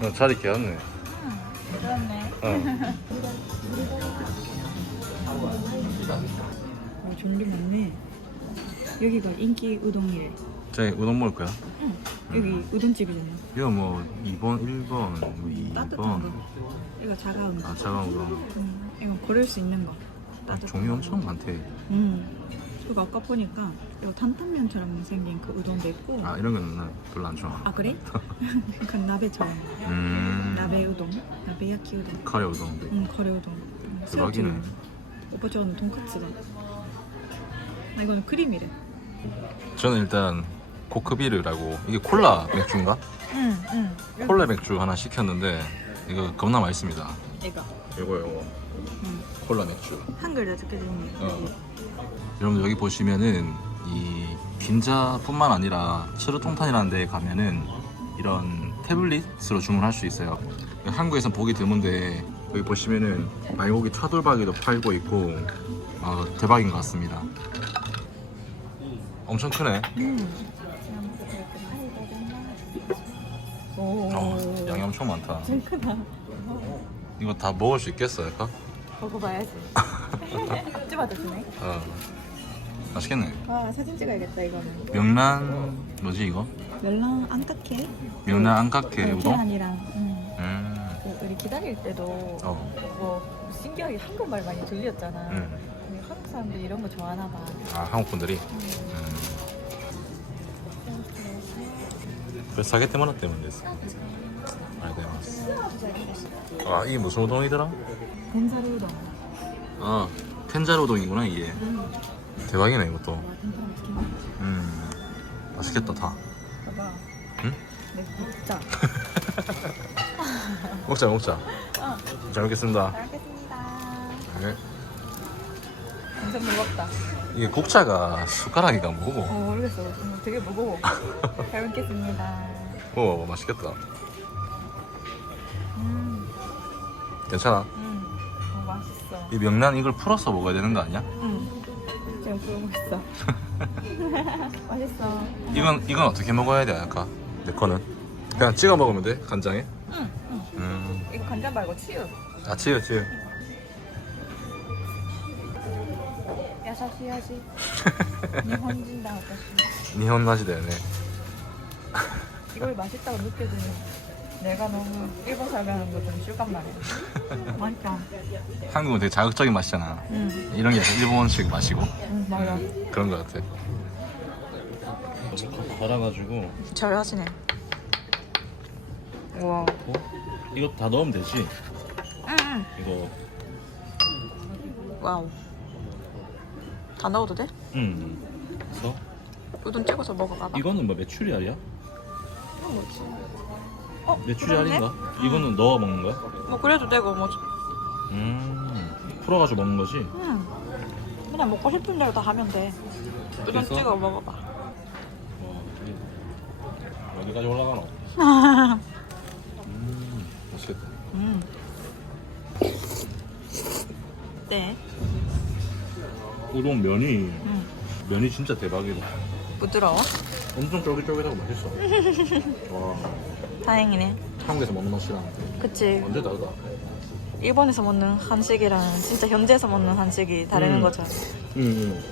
너 자리 개었네. 그렇네. 어. 어, 종류 많네. 여기가 인기 우동이래. 저희 우동 먹을 거야? 응. 여기 우동집이잖아. 이거 뭐 2번, 1번, 뭐 따뜻한 2번. 거. 이거 차가운 거. 아, 차가운 우동. 응. 이거 고를 수 있는 거. 아, 따뜻한 거. 엄청 많대. 응. 그리고 아까 보니까 이거担担면처럼 생긴 그 우동도 있고. 아, 이런 거는 난 별로 안 좋아. 아, 그래? 그건 나베 처럼. 음. 나베 우동. 나베 야키 우동. 카레 우동. 응, 거래 우동. 응, 대박이네. 새우튀김. 오빠 저거는 돈까스다. 아, 이거는 크림이래. 저는 일단 코크비르라고 이게 콜라 맥주인가? 응, 응. 콜라 맥주 하나 시켰는데 이거 겁나 맛있습니다. 이거. 이거 이거 응. 콜라 맥주. 한글로 적혀져 있네. 어. 여러분들 여기 보시면은 이 긴자뿐만 아니라 츠르통탄이라는 데에 가면은 이런 태블릿으로 주문할 수 있어요. 한국에서 보기 드문데 여기 보시면은 말고기 차돌박이도 팔고 있고 아, 대박인 것 같습니다. 엄청 크네. 음. 오. 어, 양이 엄청 많다. 크다. 이거 다 먹을 수 있겠어요? 약간? 먹어봐야지. 찝어도 주네. 어. 맛있겠네. 와 사진 찍어야겠다 이거는. 명란 뭐지 이거? 멜랑 안타케. 명란 안깎게 우동? 계란이랑. 음. 음. 그 우리 기다릴 때도 어. 뭐 신기하게 한국말 많이 들렸잖아. 음. 한국 사람들이 이런 거 좋아하나 봐. 아 한국 분들이. 음. 음. 그 사게테 모나 때문에 됐어. 알겠습니다. 아 이게 무슨 우동이더라? 덴사르 우동. 아 텐자루 우동이구나 이게. 음. 대박이네 이것도. 음. 맛있겠다 다. 봐봐. 응? 네, 먹자. 먹자 먹자. 어, 잘 먹겠습니다. 잘 먹겠습니다. 네. 엄청 무겁다. 이게 국자가 숟가락이가 뭐고? 어, 모르겠어. 음, 되게 무거워. 잘 먹겠습니다. 어 맛있겠다. 음, 괜찮아. 음, 어, 맛있어. 이 명란 이걸 풀어서 먹어야 되는 거 아니야? 음, 지금 부르고 있어. 맛있어. 이건 이건 어떻게 먹어야 돼 아까 내 거는 그냥 찍어 먹으면 돼 간장에. 응, 응. 음. 이거 간장 말고 치유. 아 치유 치유. 야사시야지. 일본진다 아저씨. 니혼 맛이 되네. 이걸 맛있다고 느껴지는 내가 너무 일본 살면은 거좀 실감 나네. 맛있다. 한국은 되게 자극적인 맛이잖아. 응, 이런 게 약간 일본식 맛이고 응, 맞아. 그런 것 같아. 갈아가지고 잘 하시네. 우와. 어? 이거 다 넣으면 되지. 응, 응. 이거 와우. 다 넣어도 돼? 음. 그래서 우동 찍어서 먹어봐봐. 이거는 뭐 메추리알이야? 이건 뭐지? 어, 메추리알인가? 이거는 넣어 먹는 거야? 뭐 그래도 되고 뭐. 음. 풀어가지고 먹는 거지. 응. 그냥 먹고 싶은 대로 다 하면 돼. 우동 그래서? 찍어 먹어봐. 와, 이게 어디까지 올라가노? 음, 맛있겠다. 음. 네. 우동 면이 음. 면이 진짜 대박이다. 부드러워? 엄청 쫄깃쫄깃하고 맛있어. 와, 다행이네. 한국에서 먹는 맛이랑 그치. 완전 다르다. 일본에서 먹는 한식이랑 진짜 현지에서 먹는 한식이 다르는 음. 거죠. 응,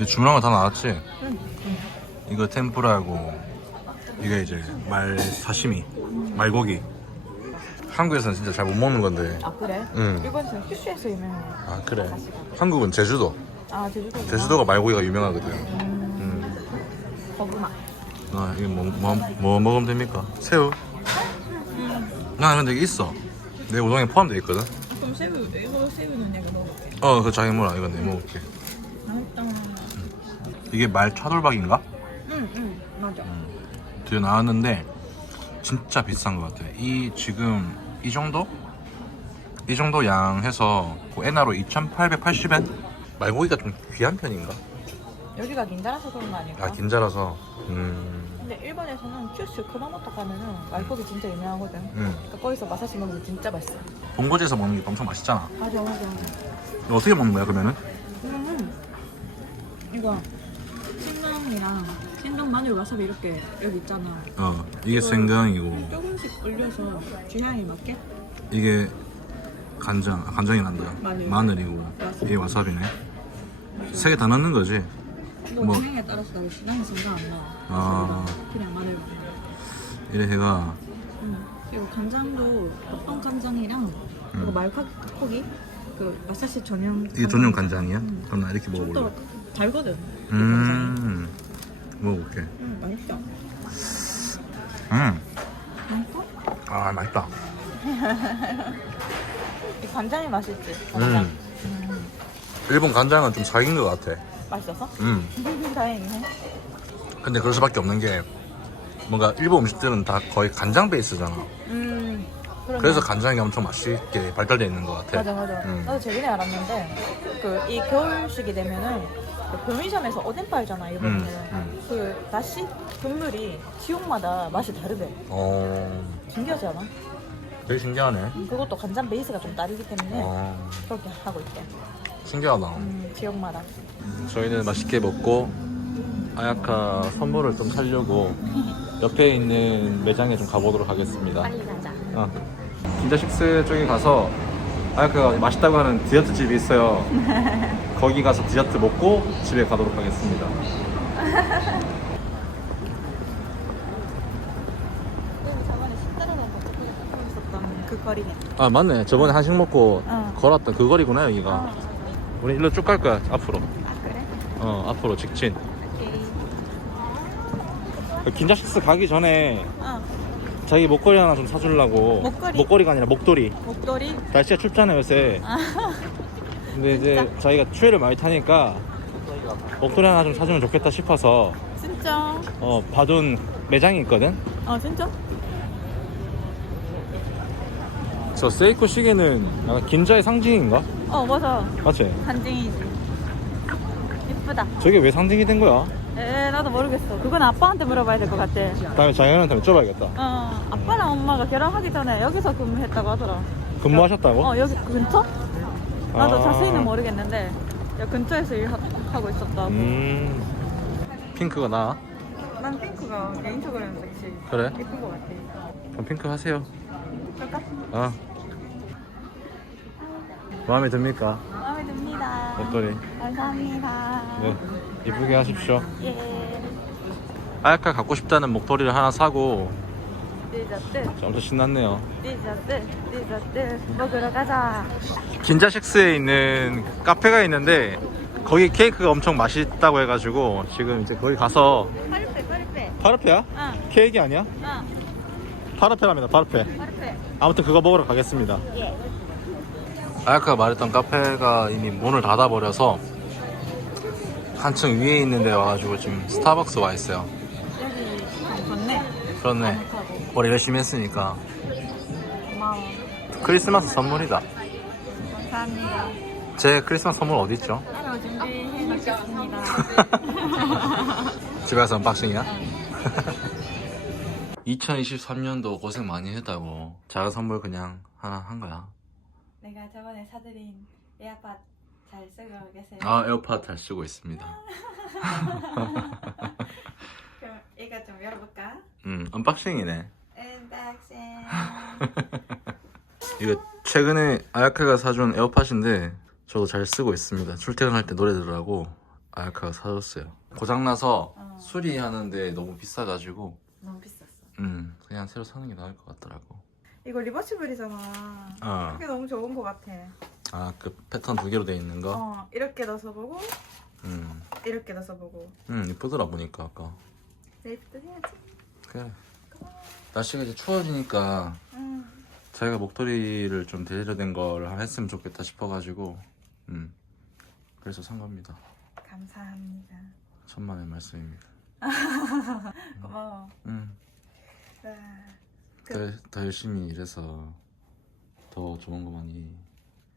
응. 주문한 거 다 나왔지? 응. 이거 템푸라고 이게 이제 말 사시미, 말고기. 한국에서는 진짜 잘 못 먹는 건데. 아 그래? 응. 일본에서는 큐슈에서 유명해. 아 그래. 한국은 제주도. 아 제주도. 제주도가 말고기가 유명하거든. 음. 음. 거구나. 아 이게 뭐, 뭐, 뭐 먹으면 됩니까? 새우? 아 근데 이게 있어. 내 우동에 포함되어 있거든. 그럼 새우 이거 새우는 내가 먹어볼게. 어, 그 자기 뭐라 이건 내 먹을게. 맛있다. 이게 말 차돌박인가? 응응 맞아. 드디어 나왔는데 진짜 비싼 것 같아. 이 지금 이 정도? 이 정도 양 해서 그 에나로 2,880엔? 말고기가 좀 귀한 편인가? 여기가 긴자라서 그런 거 아닐까? 아 긴자라서. 음. 근데 일본에서는 큐슈 쿠마모토 가면은 말고기 진짜 유명하거든. 음. 그러니까 거기서 마사시 먹으면 진짜 맛있어. 본고지에서 먹는 게 엄청 맛있잖아. 맞아 맞아. 이거 어떻게 먹는 거야 그러면은? 음 이거 신랑이랑 신동 마늘 와사비 이렇게 여기 있잖아. 어 이게 생강이고 조금씩 올려서 주향이 맞게. 이게 간장 아, 간장이 난다 마늘. 마늘이고 이게 와사비네 세 개 다 넣는 거지 뭐 뭐. 주향에 따라서 다르지. 나는 생각 안 나. 아 그냥 마늘. 이래 해가 응. 그리고 간장도 어떤 간장이랑 그리고 말파코기 그 마사시 전용. 이게 전용 간장이야? 음. 그럼 나 이렇게 좀더 먹어볼래 달거든. 이 간장이. 음 먹어볼게 응, 맛있어. 음아 맛있어? 맛있다 이 간장이 맛있지. 음 일본 간장은 좀 사귄 것 같아 맛있어서? 음 다행이네. 근데 그럴 수밖에 없는 게 뭔가 일본 음식들은 다 거의 간장 베이스잖아 음. 그러네. 그래서 간장이 엄청 맛있게 발달되어 있는 것 같아 맞아 맞아. 음. 나도 최근에 알았는데 그 이 겨울식이 되면은 그 오뎅 팔잖아 일본은. 음, 음. 그 다시 국물이 지역마다 맛이 다르대. 어 신기하지 않아? 되게 신기하네 음, 그것도 간장 베이스가 좀 다르기 때문에 어 그렇게 하고 있대. 신기하다 음, 지역마다. 저희는 맛있게 먹고 아야카 선물을 좀 사려고 옆에 있는 매장에 좀 가보도록 하겠습니다. 빨리 가자. 어. 긴자식스 쪽에 가서 아야카가 맛있다고 하는 디저트 집이 있어요. 거기 가서 디저트 먹고 집에 가도록 하겠습니다. 저번에 있었던 그 거리네. 아 맞네. 저번에 한식 먹고 어. 걸었던 그 거리구나 여기가. 어. 우리 일로 쭉 갈 거야 앞으로. 아 그래? 어 앞으로 직진. 오케이. 긴자식스 가기 전에 어. 자기 목걸이 하나 좀 사주려고. 목걸이? 목걸이 가 아니라 목도리. 목도리. 날씨가 춥잖아요 요새. 아. 근데 이제 자기가 추위를 많이 타니까 목도리 하나 좀 사주면 좋겠다 싶어서 진짜. 어 봐둔 매장이 있거든. 어 진짜? 저 세이코 시계는 약간 긴자의 상징인가? 어 맞아. 맞지? 한징이지. 예쁘다. 저게 왜 상징이 된 거야? 에 나도 모르겠어. 그건 아빠한테 물어봐야 될 것 같아. 다음에 장현한테 여쭤봐야겠다. 어 아빠랑 엄마가 결혼하기 전에 여기서 근무했다고 하더라. 근무하셨다고? 어 여기 근처? 나도 아. 자세히는 모르겠는데 여 근처에서 일하고 있었다고. 음 핑크가 나? 난 핑크가 개인적으로는 제일 그래? 예쁜 것 같아. 그럼 핑크 하세요. 그럴까? 어. 마음에 듭니까? 마음에 듭니다. 목도리. 감사합니다. 네. 이쁘게 하십시오. 예. 아야카 갖고 싶다는 목도리를 하나 사고 디저트, 엄청 신났네요. 디저트, 디저트 먹으러 가자. 긴자식스에 있는 카페가 있는데 거기 케이크가 엄청 맛있다고 해가지고 지금 이제 거기 가서 파르페, 파르페. 파르페야? 응, 케이크 아니야? 응, 파르페랍니다 파르페 파르페. 아무튼 그거 먹으러 가겠습니다 예. 아야카가 말했던 카페가 이미 문을 닫아버려서 한층 위에 있는 데 와가지고 지금 스타벅스 와 있어요 여기 좀 좋네. 그렇네. 머리 열심히 했으니까 고마워. 크리스마스 선물이다 감사합니다. 제 크리스마스 선물 어디 있죠? 따로 준비해 놓겠습니다. 집에 가서 언박싱이야? 2023년도 고생 많이 했다고 작은 선물 그냥 하나 한 거야 내가 저번에 사드린 에어팟 잘 쓰고 계세요. 아 에어팟 잘 쓰고 있습니다 그럼 이거 좀 열어볼까? 음 언박싱이네 은박싱. 이거 최근에 아야카가 사준 에어팟인데 저도 잘 쓰고 있습니다 출퇴근할 때 노래 들으라고 아야카가 사줬어요 고장나서 어. 수리하는데 너무 비싸가지고 너무 비쌌어. 음 그냥 새로 사는 게 나을 것 같더라고 이거 리버시블이잖아. 어. 그게 너무 좋은 것 같아. 아 그 패턴 두 개로 돼 있는 거? 어, 이렇게 넣어서 보고 음, 이렇게 넣어서 보고. 음 이쁘더라 보니까 아까 네이프도 해야지. 그래 날씨가 이제 추워지니까 응. 자기가 목도리를 좀 대여된 걸 했으면 좋겠다 싶어가지고 음 그래서 산 겁니다 감사합니다. 천만의 말씀입니다 고마워. 음 와, 더, 더 열심히 일해서 더 좋은 거 많이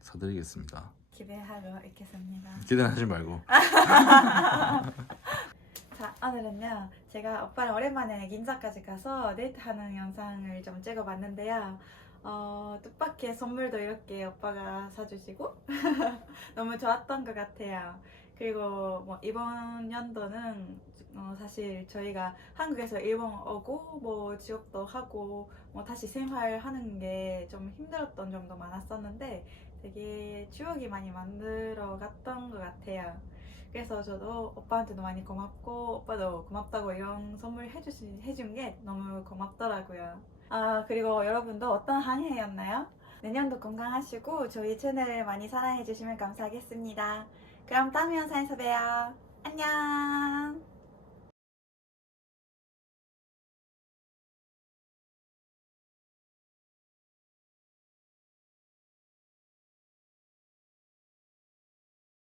사드리겠습니다 기대하고 있겠습니다. 기대는 하지 말고 자, 오늘은요. 제가 오빠랑 오랜만에 긴자까지 가서 데이트하는 영상을 좀 찍어봤는데요. 어, 뜻밖의 선물도 이렇게 오빠가 사주시고 너무 좋았던 것 같아요. 그리고 뭐 이번 연도는 어, 사실 저희가 한국에서 일본 오고 뭐 취업도 하고 뭐 다시 생활하는 게 좀 힘들었던 점도 많았었는데 되게 추억이 많이 만들어 갔던 것 같아요. 그래서 저도 오빠한테도 많이 고맙고 오빠도 고맙다고 이런 선물 해주신 해준 게 너무 고맙더라고요. 아 그리고 여러분도 어떤 한 해였나요? 내년도 건강하시고 저희 채널을 많이 사랑해 주시면 감사하겠습니다. 그럼 다음 영상에서 봬요. 안녕.